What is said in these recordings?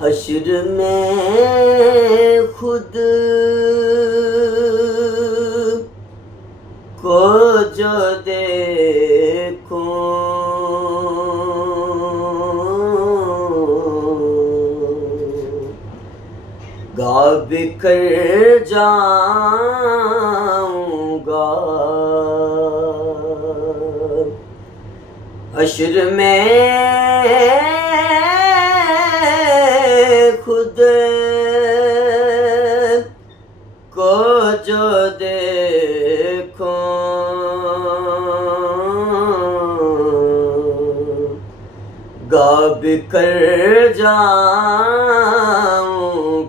حشر میں خود کو جو دیکھوں گا بکھر جاؤں گا حشر میں خود کو جو دیکھوں گا بکھر جاؤں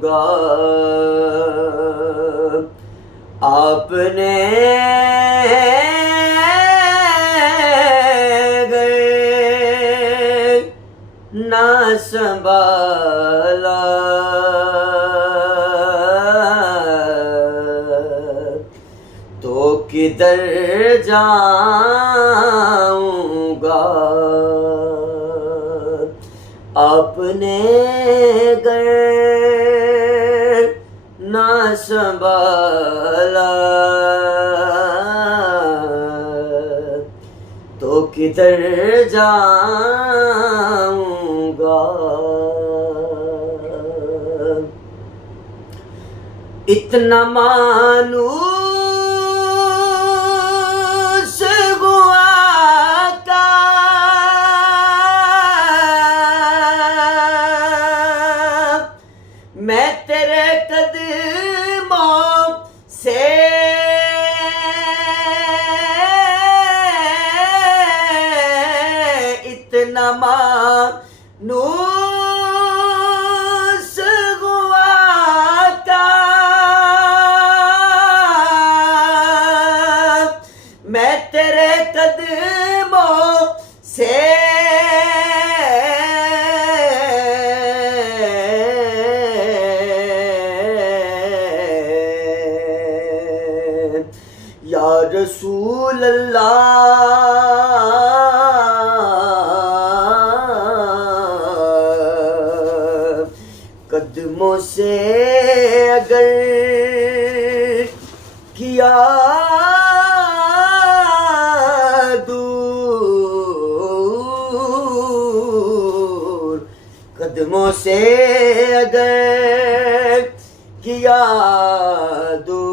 گا آپ نے نہ سنبھالا تو کدھر جاؤں گا آپ نے گر نہ سنبھالا تو کدھر جاؤں گا اتنا مانوس ہوا کا میں تیرے قدموں سے اتنا مانوس ہوا کا میں تیرے قدموں سے یا رسول اللہ قدموں سے اگر کیا دور قدموں سے اگر کیا دور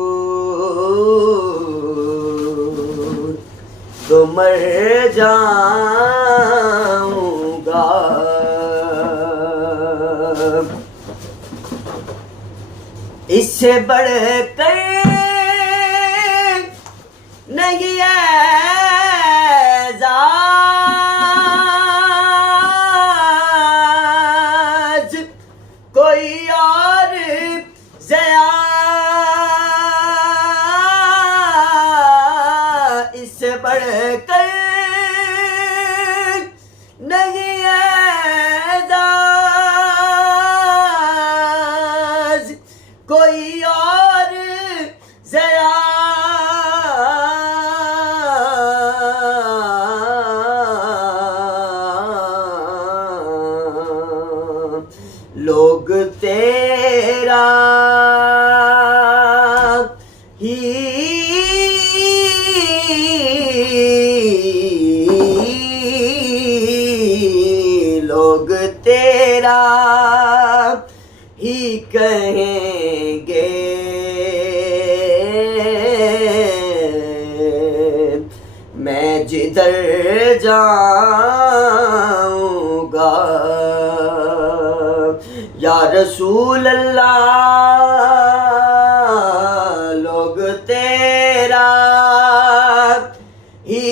تو مر جاؤں گا اس سے بڑھ کر نہیں اعزاز کوئی اور ضیا اس سے بڑھ کر نہیں اعزاز کوئی اور ضیا لوگ تیرا ہی لوگ تیرا ہی کہیں گے میں جدھر جاؤں گا یا رسول اللہ لوگ تیرا ہی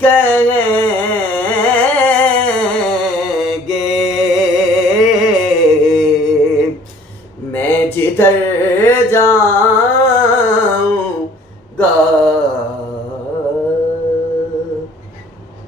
کہیں گے میں جدھر جاؤں گا